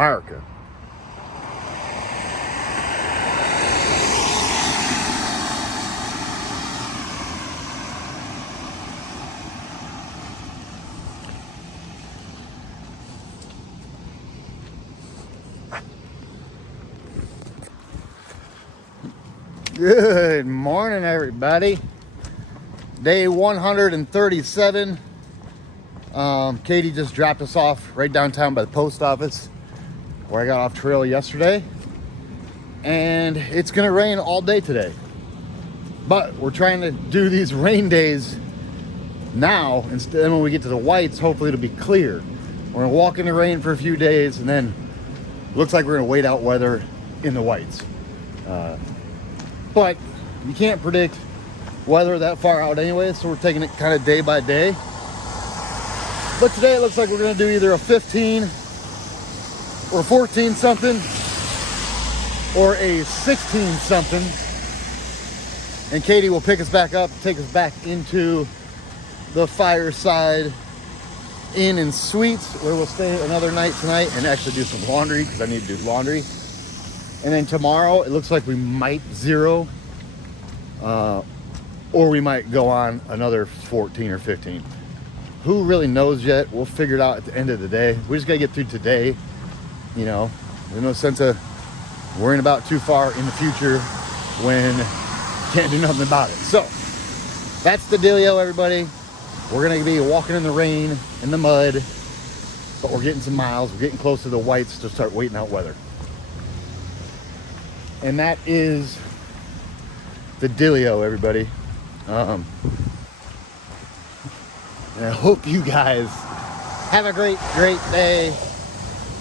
America. Good morning, everybody. Day 137. Katie just dropped us off right downtown by the post office where I got off trail yesterday. And it's gonna rain all day today. But we're trying to do these rain days now, instead when we get to the whites, hopefully it'll be clear. We're gonna walk in the rain for a few days and then looks like we're gonna wait out weather in the whites. But you can't predict weather that far out anyway, so we're taking it kind of day by day. But today it looks like we're gonna do either a 15 or 14 something or a 16 something. And Katie will pick us back up, take us back into the Fireside Inn and Suites, where we'll stay another night tonight and actually do some laundry, because I need to do laundry. And then tomorrow, it looks like we might zero, or we might go on another 14 or 15. Who really knows yet? We'll figure it out at the end of the day. We just gotta get through today. You know, there's no sense of worrying about too far in the future when you can't do nothing about it. So that's the dealio, everybody. We're gonna be walking in the rain, in the mud, but we're getting some miles. We're getting close to the whites to start waiting out weather. And that is the dealio, everybody. And I hope you guys have a great day.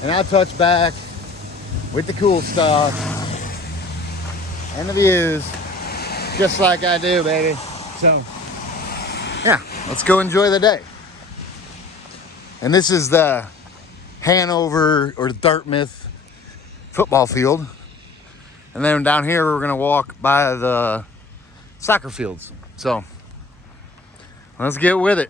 And I'll touch back with the cool stuff and the views, just like I do, baby. So, yeah, let's go enjoy the day. And this is the Hanover or Dartmouth football field. And then down here, we're gonna walk by the soccer fields. So let's get with it.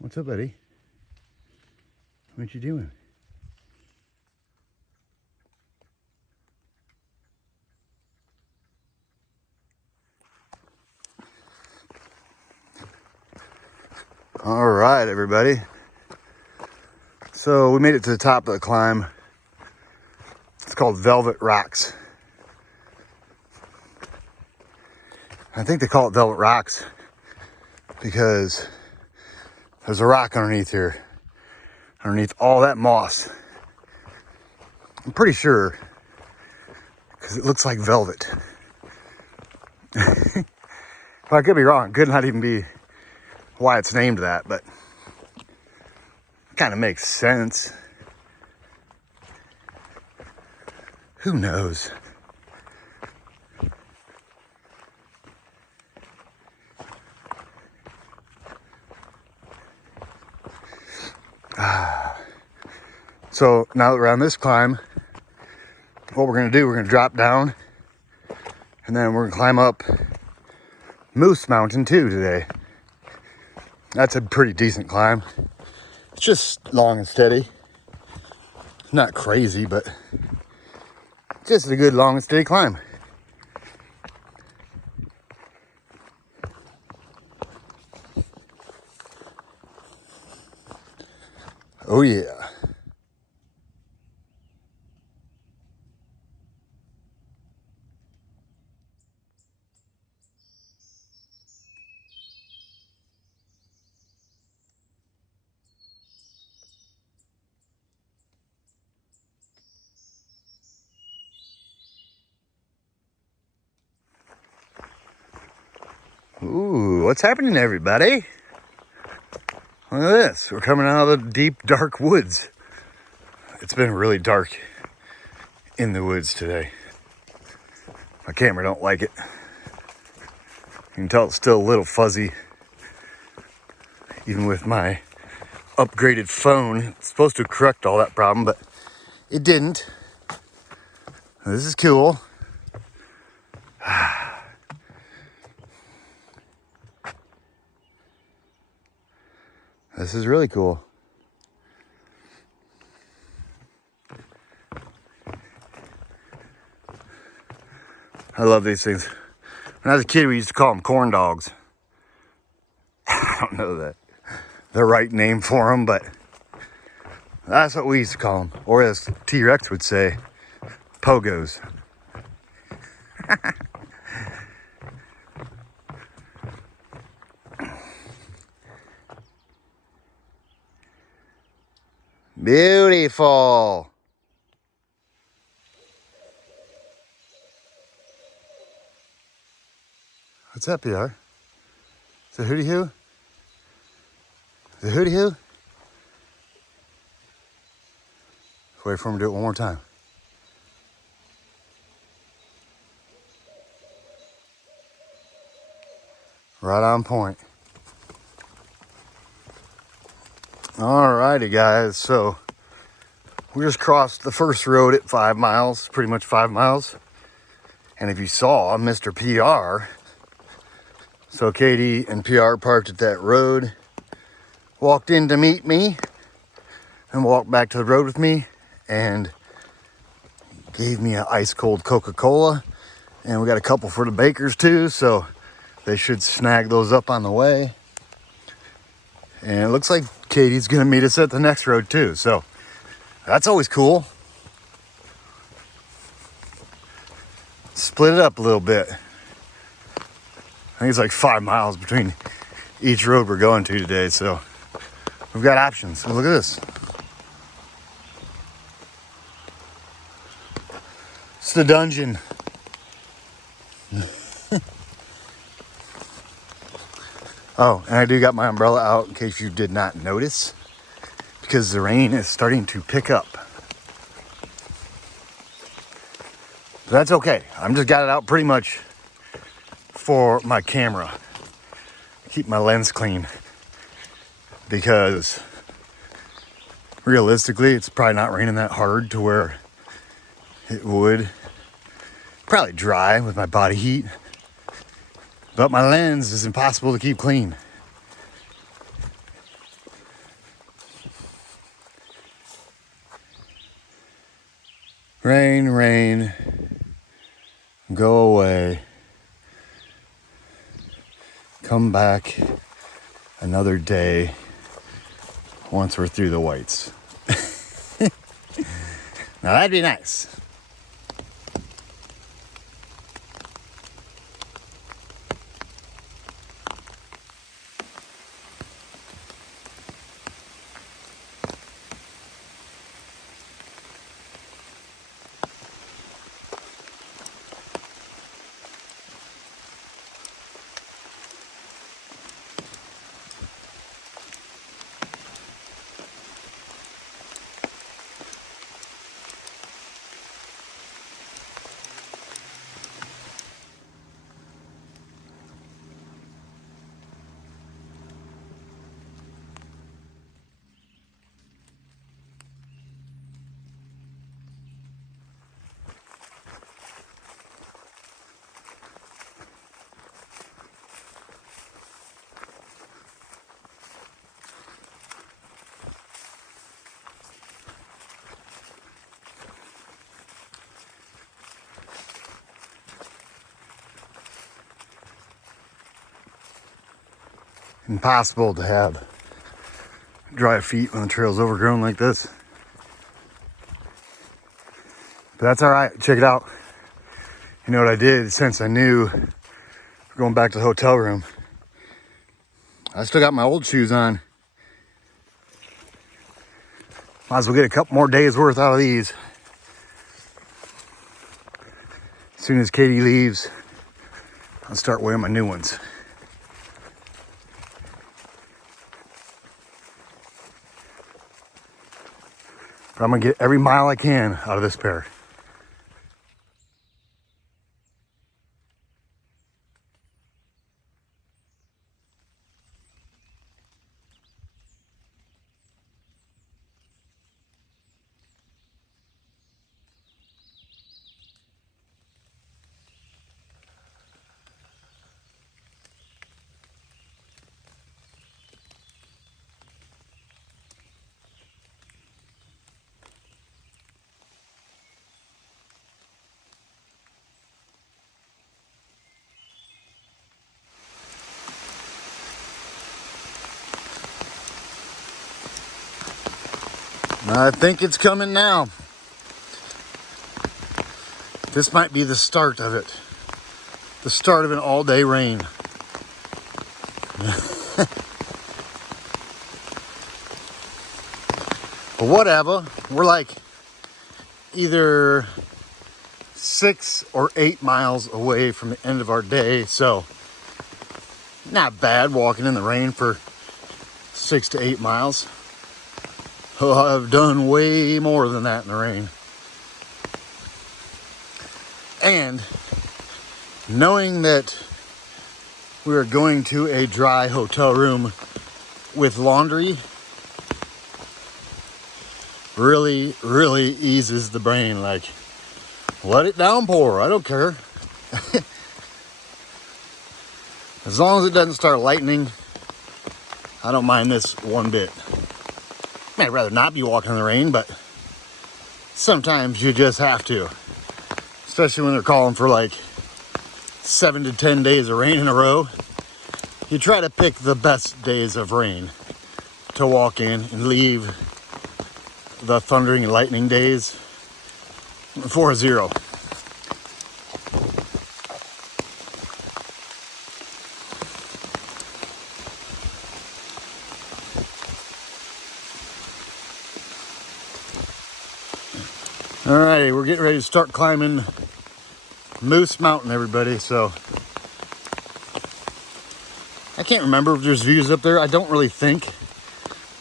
What's up, buddy? What you doing? All right, everybody. So we made it to the top of the climb. It's called Velvet Rocks. I think they call it Velvet Rocks because there's a rock underneath here, underneath all that moss. I'm pretty sure, because it looks like velvet. Well, I could be wrong. It could not even be why it's named that, but it kind of makes sense. Who knows? So now that we're on this climb, what we're gonna do, we're gonna drop down and then we're gonna climb up Moose Mountain too today. That's a pretty decent climb. It's just long and steady. Not crazy, but just a good long and steady climb. Oh yeah. Ooh, what's happening, everybody? Look at this. We're coming out of the deep, dark woods. It's been really dark in the woods today. My camera don't like it. You can tell it's still a little fuzzy. Even with my upgraded phone, it's supposed to correct all that problem, but it didn't. This is cool. This is really cool. I love these things. When I was a kid, we used to call them corn dogs. I don't know the right name for them, but that's what we used to call them. Or as T-Rex would say, pogos. Beautiful. What's that, PR? Is it hooty hoo? Is it hooty hoo? Wait for him to do it one more time. Right on point. Alrighty, guys. So we just crossed the first road at 5 miles, pretty much 5 miles. And if you saw Mr. PR, so Katie and PR parked at that road, walked in to meet me, and walked back to the road with me, and gave me an ice cold Coca-Cola. And we got a couple for the bakers too, so they should snag those up on the way. And it looks like Katie's gonna meet us at the next road too, so that's always cool. Split it up a little bit. I think it's like 5 miles between each road we're going to today, so we've got options. Look at this. It's the dungeon. Oh, and I do got my umbrella out in case you did not notice, because the rain is starting to pick up. But that's okay. I'm just got it out pretty much for my camera. Keep my lens clean. Because realistically, it's probably not raining that hard to where it would probably dry with my body heat. But my lens is impossible to keep clean. Rain, rain, go away. Come back another day once we're through the whites. Now that'd be nice. Impossible to have dry feet when the trail's overgrown like this. But that's all right. Check it out. You know what I did since I knew going back to the hotel room? I still got my old shoes on. Might as well get a couple more days worth out of these. As soon as Katie leaves, I'll start wearing my new ones. But I'm gonna get every mile I can out of this pair. I think it's coming now. This might be the start of it. The start of an all-day rain. But whatever. We're like either 6 or 8 miles away from the end of our day, so not bad walking in the rain for 6 to 8 miles. Oh, I've done way more than that in the rain. And knowing that we are going to a dry hotel room with laundry really, really eases the brain. Like, let it downpour, I don't care. As long as it doesn't start lightning, I don't mind this one bit. I'd rather not be walking in the rain, but sometimes you just have to. Especially when they're calling for like 7 to 10 days of rain in a row. You try to pick the best days of rain to walk in and leave the thundering and lightning days for a 0. Alrighty, we're getting ready to start climbing Moose Mountain, everybody. So I can't remember if there's views up there. I don't really think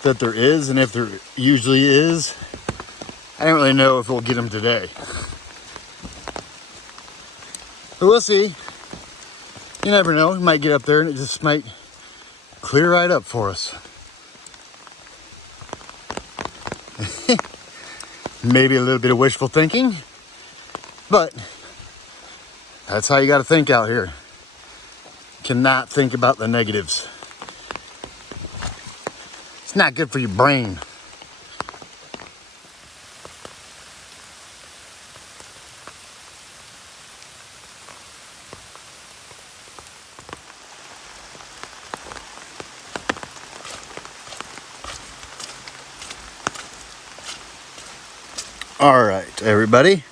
that there is, and if there usually is, I don't really know if we'll get them today. But we'll see. You never know. We might get up there and it just might clear right up for us. Maybe a little bit of wishful thinking, but that's how you got to think out here. Cannot think about the negatives. It's not good for your brain. All right, everybody.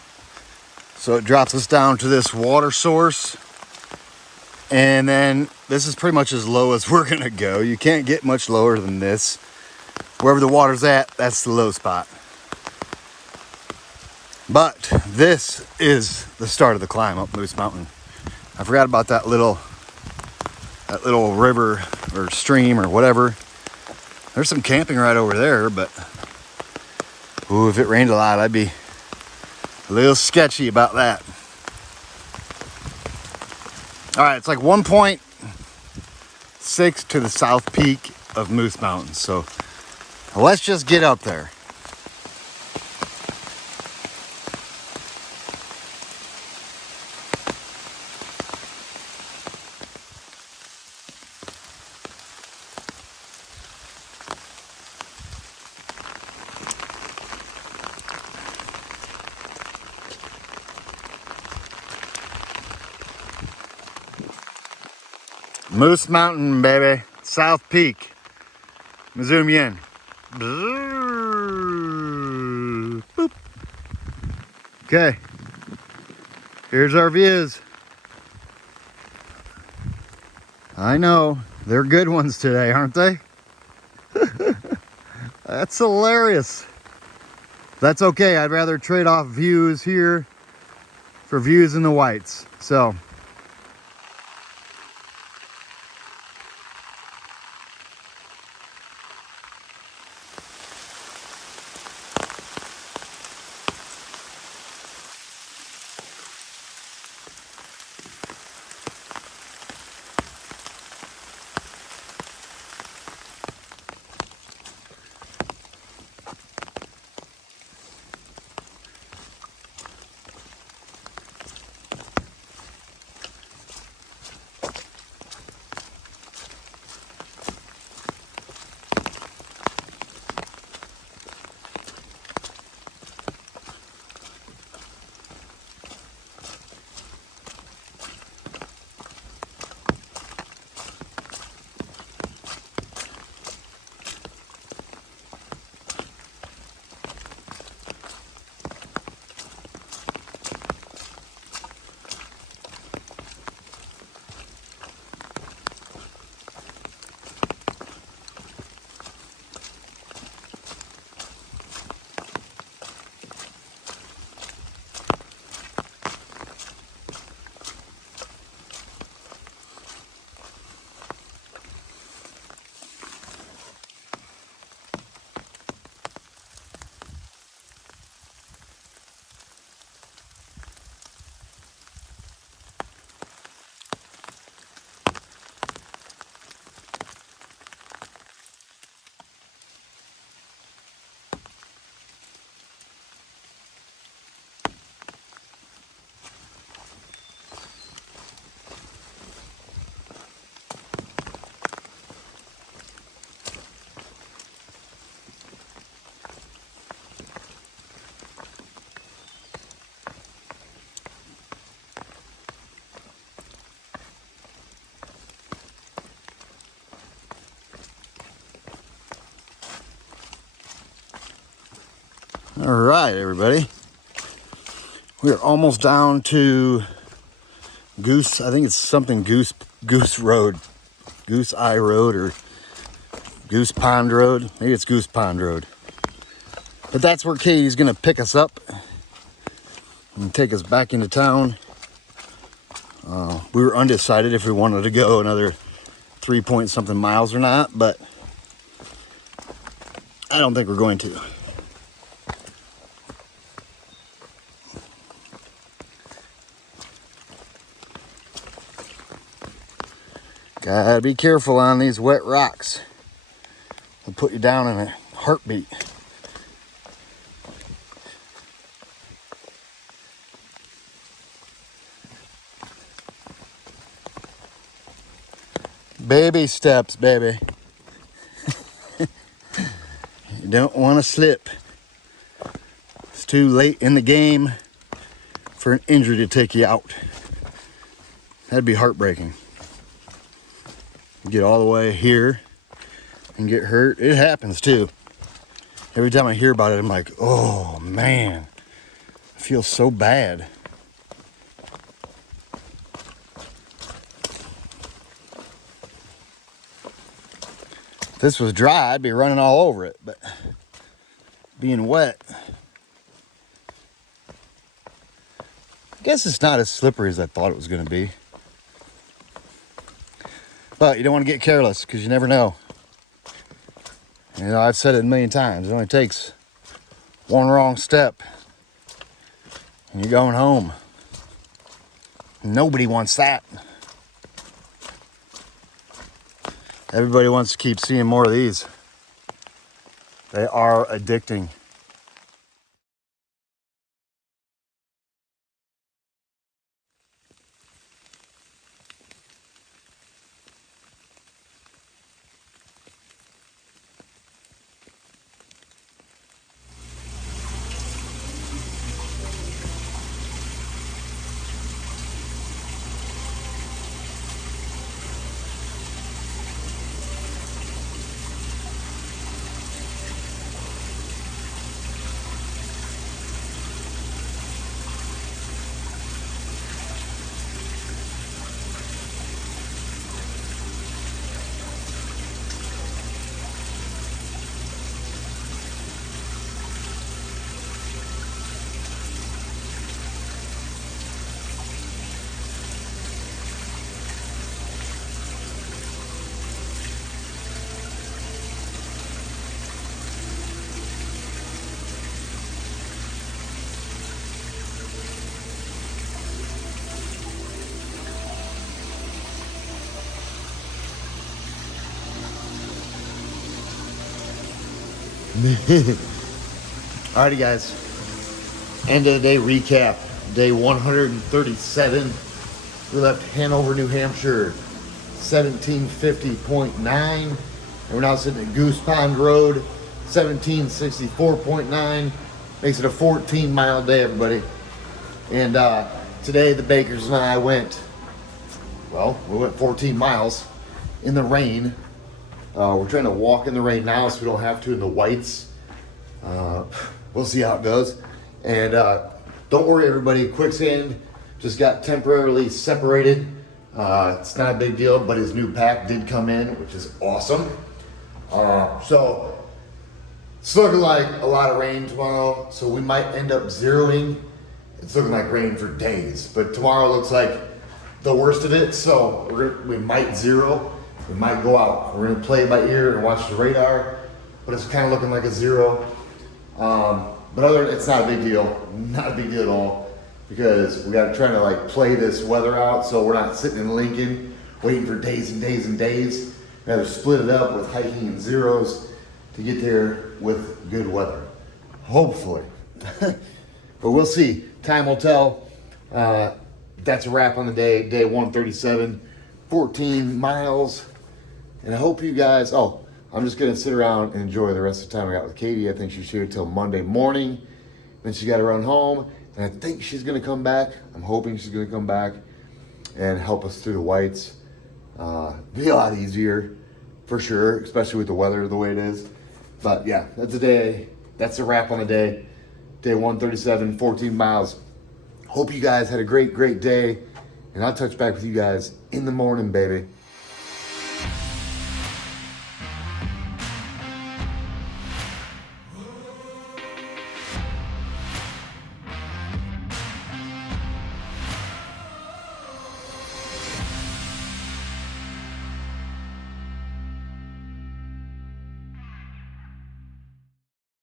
So it drops us down to this water source. And then this is pretty much as low as we're gonna go. You can't get much lower than this. Wherever the water's at, that's the low spot. But this is the start of the climb up Moose Mountain. I forgot about that little river or stream or whatever. There's some camping right over there, but ooh, if it rained a lot, I'd be a little sketchy about that. All right, it's like 1.6 to the south peak of Moose Mountain. So let's just get up there. Moose Mountain, baby. South Peak. Zoom in. Boop. Okay, here's our views. I know, they're good ones today, aren't they? That's hilarious. That's okay, I'd rather trade off views here for views in the whites. So, all right, everybody. We're almost down to Goose, I think it's something Goose Road, Goose Eye Road, or Goose Pond Road. Maybe it's Goose Pond Road. But that's where Katie's gonna pick us up and take us back into town. We were undecided if we wanted to go another 3-point-something miles or not, but I don't think we're going to. Gotta be careful on these wet rocks. They'll put you down in a heartbeat. Baby steps, baby. You don't want to slip. It's too late in the game for an injury to take you out. That'd be heartbreaking. Get all the way here and get hurt. It happens too. Every time I hear about it, I'm like, oh man, I feel so bad. If this was dry, I'd be running all over it, but being wet, I guess it's not as slippery as I thought it was going to be. But you don't want to get careless because you never know. You know, I've said it a million times. It only takes one wrong step and you're going home. Nobody wants that. Everybody wants to keep seeing more of these. They are addicting. Alrighty, guys. End of the day recap. Day 137. We left Hanover, New Hampshire, 1750.9. And we're now sitting at Goose Pond Road, 1764.9. Makes it a 14-mile day, everybody. And today the Bakers and I went, well, we went 14 miles in the rain. We're trying to walk in the rain now so we don't have to in the whites. We'll see how it goes. And don't worry, everybody, Quicksand just got temporarily separated. It's not a big deal, but his new pack did come in, which is awesome. So it's looking like a lot of rain tomorrow, so we might end up zeroing. It's looking like rain for days, but tomorrow looks like the worst of it, so we might zero. We might go out. We're gonna play it by ear and watch the radar, but it's kind of looking like a zero. But it's not a big deal. Not a big deal at all, because we got to try to like play this weather out, so we're not sitting in Lincoln waiting for days and days and days. We got to split it up with hiking and zeros to get there with good weather, hopefully. But we'll see. Time will tell. That's a wrap on the day. Day 137, 14 miles. And I hope you guys, I'm just going to sit around and enjoy the rest of the time I got with Katie. I think she's here till Monday morning. Then she's got to run home. And I think she's going to come back. I'm hoping she's going to come back and help us through the whites. Be a lot easier, for sure, especially with the weather the way it is. But yeah, that's a day. That's a wrap on the day. Day 137, 14 miles. Hope you guys had a great, great day. And I'll touch back with you guys in the morning, baby.